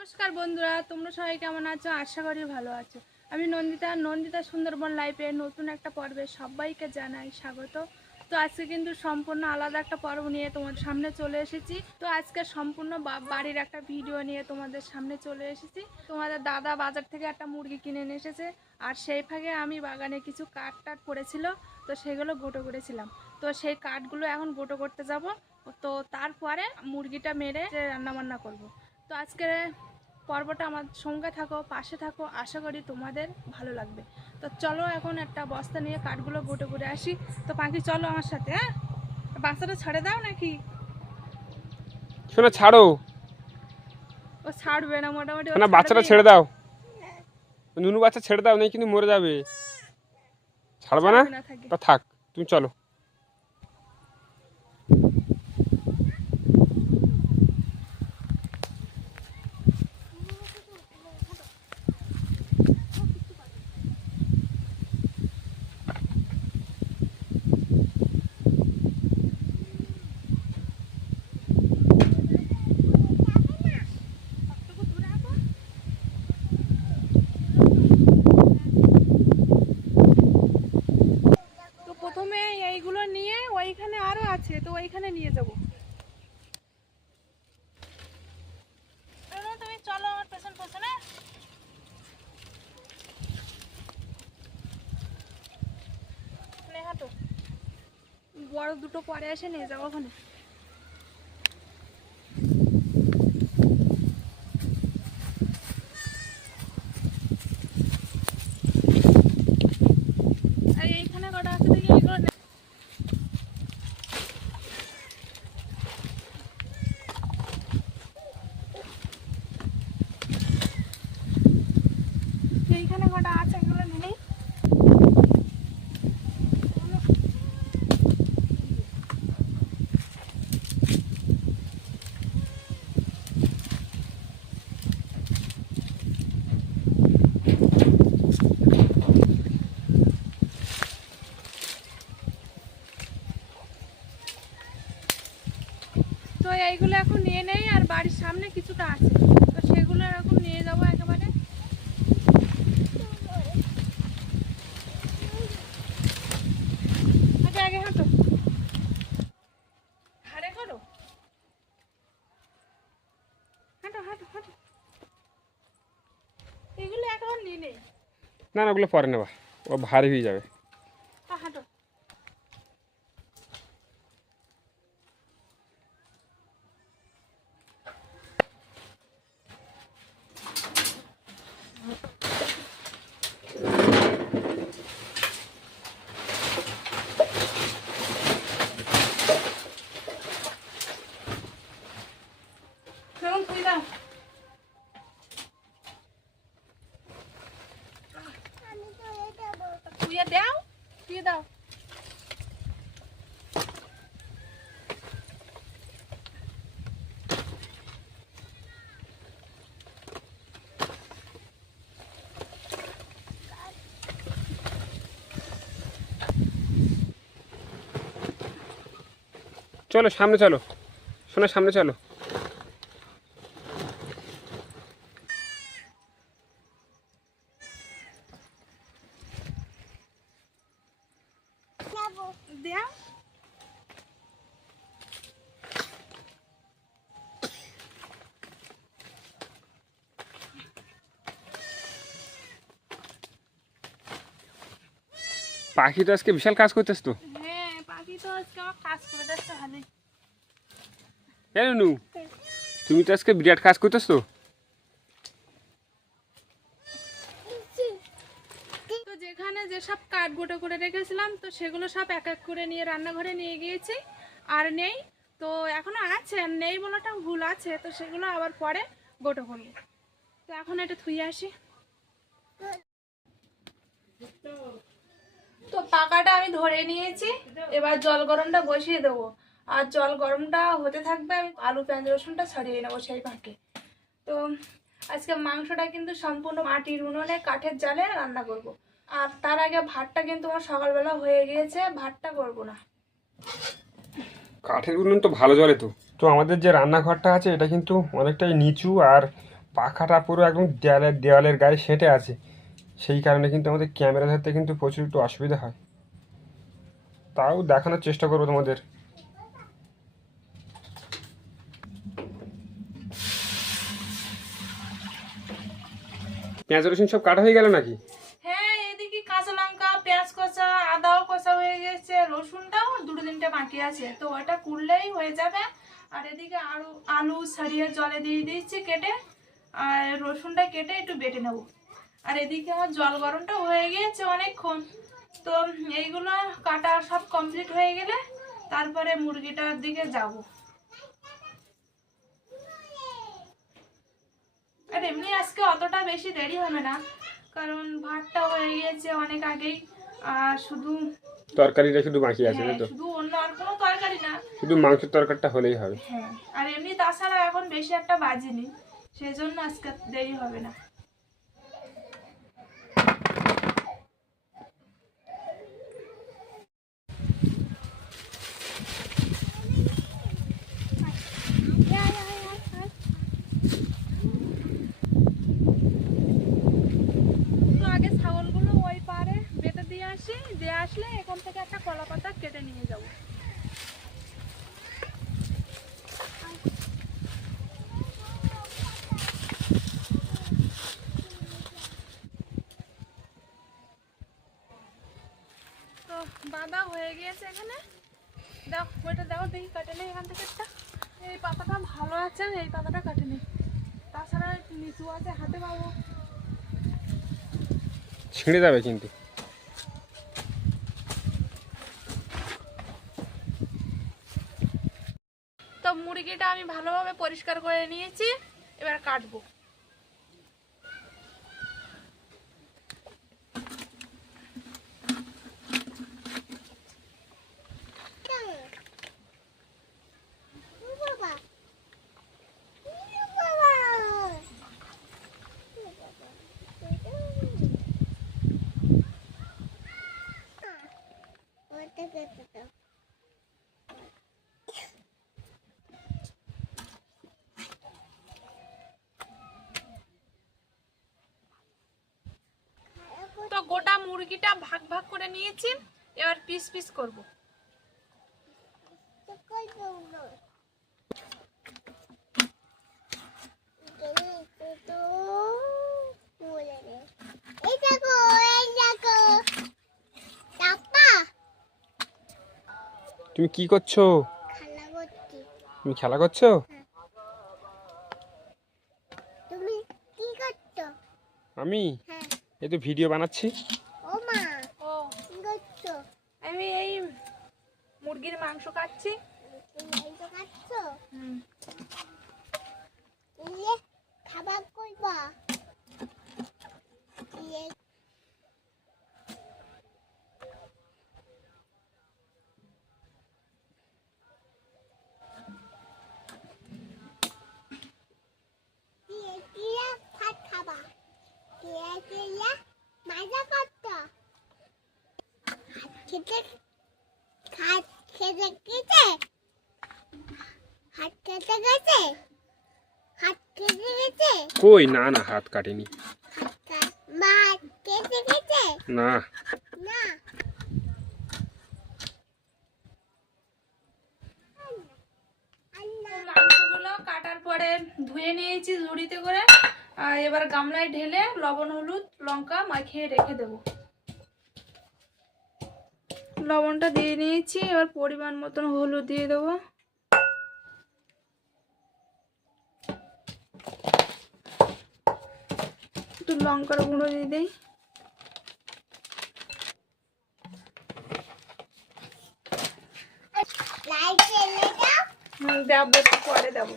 নমস্কার বন্ধুরা, তোমরা সবাই কেমন আছো? আশা করি ভালো আছো। আমি নন্দিতা নন্দিতা সুন্দরবন লাইফে নতুন একটা পর্বে সবাইকে জানাই স্বাগত। তো আজকে কিন্তু সম্পূর্ণ আলাদা একটা পর্ব নিয়ে তোমাদের সামনে চলে এসেছি। তো আজকে সম্পূর্ণ বাড়ির একটা ভিডিও নিয়ে তোমাদের সামনে চলে এসেছি। তোমাদের দাদা বাজার থেকে একটা মুরগি কিনে নিয়ে এসেছে। আর সেই ফাঁকে আমি বাগানে কিছু কাঠ টাট পড়েছিল, তো সেগুলো গোটো করেছিলাম। তো সেই কাঠগুলো এখন গোটো করতে যাব। তো তারপরে মুরগিটা মেরে রান্না বান্না করব। তো আজকের পর্বটা আমার সঙ্গে থাকো পাশে থাকো আশা করি তোমাদের ভালো লাগবে। তো চলো এখন একটা বস্তা নিয়ে কাঠগুলো গোটে করে আসি। তো পাখি চলো আমার সাথে হ্যাঁ? বাচ্চাটা ছেড়ে দাও নাকি? শোনা ছাড়ো। ও ছাড়বে না মোটামুটি না বাচ্চাটা ছেড়ে দাও। নুনু বাচ্চা ছেড়ে দাও নেই কিন্তু মরে যাবে। ছাড়বে না? ছাড়বে না তা থাক তুমি চলো তো প্রথমে এইগুলো নিয়ে ওইখানে আরও আছে তো ওইখানে নিয়ে যাব তুমি চলো আমার পেছন পেছনে নে হাঁটো বড় দুটো পরে আসে নিয়ে যাব ওখানে। এইখানে কটা আছে দেখি এগুলো নে। এইখানে কটা আছে এগুলো নিয়ে নেই তো এইগুলো এখন নিয়ে নেই আর বাড়ির সামনে কিছুটা আছে তো সেগুলো এখন নিয়ে যাব একেবারে আগে আগে হাঁটো হারে করো হাঁটো হাঁটো হাঁটো এগুলো এখন নিয়ে নেই না না ওগুলো পরে নেবা ও ভারী হয়ে যাবে আ, হাঁটো এখন তুই দাও তুইয়ে দাও তুই দাও চলো সামনে চলো। শোনা সামনে চলো। দাও পাখি তো আজকে বিশাল কাজ করতেছ তো। তো আজকে আমার কাজ করে ভালোই হ্যাঁ নুনু। তুমি তো আজকে বিরাট কাজ করতেছ। তো যেখানে যেসব কাঠ গোটো করে রেখেছিলাম তো সেগুলো সব এক এক করে নিয়ে রান্নাঘরে নিয়ে গিয়েছি। আর নেই তো এখনও আছে আর নেই বলাটা ভুল আছে তো সেগুলো আবার পরে গোটো করব। তো এখন এটা থুয়ে আসি। তো পাকাটা আমি ধরে নিয়েছি। এবার জল গরমটা বসিয়ে দেবো। আর জল গরমটা হতে থাকবে আমি আলু পেঁয়াজ রসুনটা ছাড়িয়ে নেব সেই ফাঁকে। তো আজকে মাংসটা কিন্তু সম্পূর্ণ মাটির উনুনে কাঠের জালে রান্না করব। আর তার আগে ভাতটা কিন্তু আমার সকালবেলা হয়ে গিয়েছে ভাতটা করব না। কাঠের উনুন তো ভালো জলে তো। তো আমাদের যে রান্নাঘরটা আছে এটা কিন্তু অনেকটাই নিচু আর পাখাটা পুরো একদম দেয়ালের দেওয়ালের গায়ে সেঁটে আছে। সেই কারণে কিন্তু আমাদের ক্যামেরা ধরতে কিন্তু প্রচুর একটু অসুবিধা হয়। তাও দেখানোর চেষ্টা করব তোমাদের। পেঁয়াজ রসুন সব কাটা হয়ে গেল নাকি? হ্যাঁ এদিকে কাঁচা লঙ্কা, পেঁয়াজ কষা, আদাও কষা হয়ে রসুনটাও দুটো তিনটে আছে, তো ওটা কুড়লেই হয়ে যাবে। আর এদিকে আলু আলু ছাড়িয়ে জলে দিয়ে দিচ্ছি কেটে, আর রসুনটা কেটে একটু বেটে নেব। আর এদিকে আমার জল গরমটা হয়ে গিয়েছে অনেকক্ষণ। তো এইগুলো কাটা সব কমপ্লিট হয়ে গেলে তারপরে মুরগিটার দিকে যাব। আর এমনি আজকে অতটা বেশি দেরি হবে না কারণ ভাতটা হয়ে গিয়েছে অনেক আগেই আর শুধু তরকারিটা শুধু বাকি আছে হ্যাঁ, তো? শুধু অন্য আর কোনো তরকারি না। শুধু মাংসের তরকারিটা হলেই হবে। হ্যাঁ আর এমনি তাছাড়া এখন বেশি একটা বাজিনি সেই জন্য আজকে দেরি হবে না তো আগে ছাগলগুলো ওই পারে বেঁধে দিয়ে আসি দিয়ে আসলে এখান থেকে একটা কলা পাতা কেটে নিয়ে যাব। তো বাঁধা হয়ে গিয়েছে এখানে। দাও, ওইটা দাও, দেখি কাটে নেই এখান থেকে একটা। এই পাতাটা ভালো আছে, এই পাতাটা কাটে নেই তাছাড়া নিচু আছে হাতে পাবো ছিঁড়ে যাবে কিন্তু তো মুরগিটা আমি ভালোভাবে পরিষ্কার করে নিয়েছি এবার কাটবো তো গোটা মুরগিটা ভাগ ভাগ করে নিয়েছি এবার পিস পিস করব। তুমি কি করছ? তুমি খেলা করছ? তুমি কি আমি? হ্যাঁ। এই তো ভিডিও বানাচ্ছি ও মা ও কি করছ আমি এই মুরগির মাংস কাটছি তুমি এই তো খাচ্ছো হুম ইয়ে খাবার করবা ইয়ে দিয়ে দিয়ে ভাত খাবা দিয়ে দিয়ে মজা করতো খেতে হাত খেতে গেছে? হাত খেতে গেছে? হাত খেতে গেছে? কই? না না হাত কাটেনি। মা কেটে গেছে? না। না। কাটার পরে ধুয়ে নিয়েছি ঝুড়িতে করে। আর এবার গামলায় ঢেলে লবণ হলুদ লঙ্কা মাখিয়ে রেখে দেব। লবণটা দিয়ে নিয়েছি এবার পরিমাণ মতন হলুদ দিয়ে দেবো। একটু লঙ্কার গুঁড়ো দিয়ে দিই। দেবো পরে দেবো।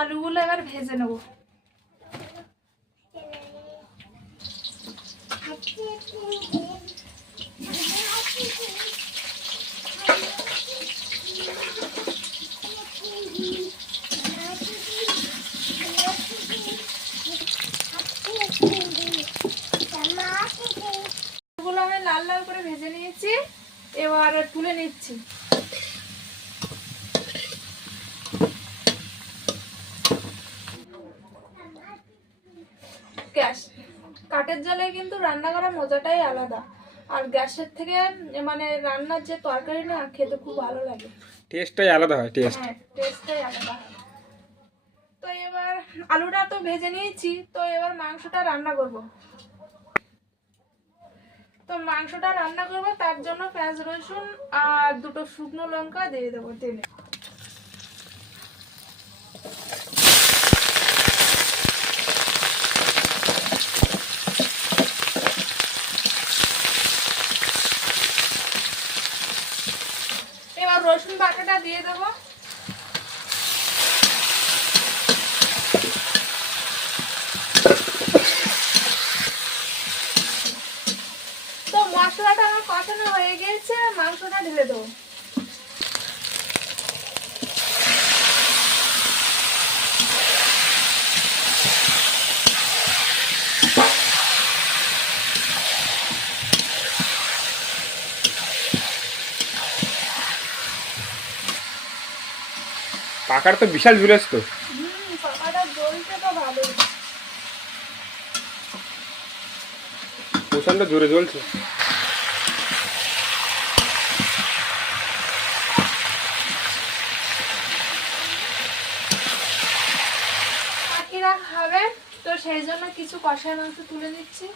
আলুগুলো এবার ভেজে নেব। লাল লাল করে ভেজে নিয়েছি এবার তুলে নিচ্ছি। হাতে জলে কিন্তু রান্না করার মজাটাই আলাদা। আর গ্যাসের থেকে মানে রান্নার যে তরকারি না খেতে খুব ভালো লাগে। টেস্টটাই আলাদা হয় টেস্ট। হ্যাঁ টেস্টটাই আলাদা হয়। তো এবার আলুটা তো ভেজে নিয়েছি তো এবার মাংসটা রান্না করব। তো মাংসটা রান্না করব তার জন্য পেঁয়াজ রসুন আর দুটো শুকনো লঙ্কা দিয়ে দেবো তেলে এবার রসুন দিয়ে দেবো। তো মশলাটা আমার কষানো হয়ে গেছে মাংসটা ঢেলে দেবো। পাকার তো বিশাল ঝুলেছ তো। প্রচণ্ড জোরে জ্বলছে। খাবে তো সেই জন্য কিছু কষায় মাংস তুলে নিচ্ছি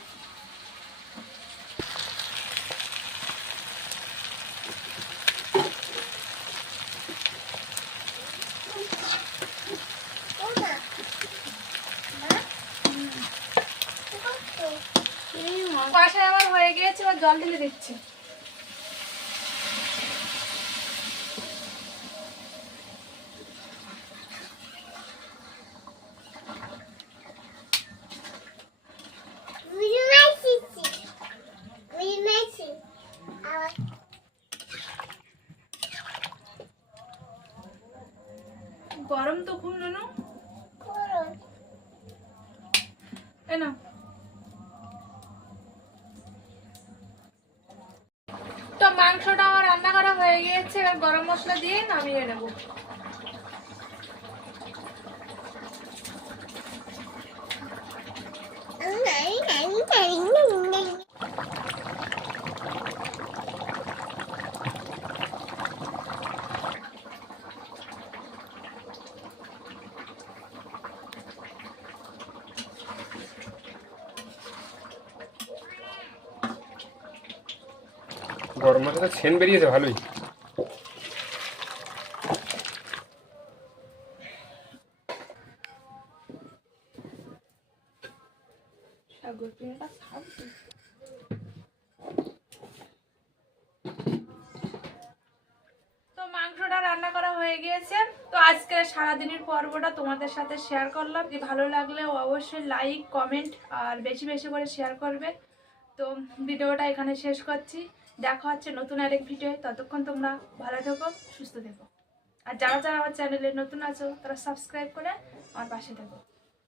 কষায় আমার হয়ে গিয়েছে এবার জল ঢেলে দিচ্ছি। গরম তো খুব জানো এ না তো মাংসটা আমার রান্না করা হয়ে গিয়েছে এবার গরম মশলা দিয়ে নামিয়ে নেব। গরম মশলা ছেন বেরিয়েছে ভালোই। তো মাংসটা রান্না করা হয়ে গিয়েছে। তো আজকের সারাদিনের পর্বটা তোমাদের সাথে শেয়ার করলাম। যে ভালো লাগলে অবশ্যই লাইক কমেন্ট আর বেশি বেশি করে শেয়ার করবে। তো ভিডিওটা এখানে শেষ করছি। দেখা হচ্ছে নতুন আরেক ভিডিও ততক্ষণ তোমরা ভালো থেকো, সুস্থ থেকো। আর যারা যারা আমার চ্যানেলে নতুন আছো, তারা সাবস্ক্রাইব করে আমার পাশে থেকো।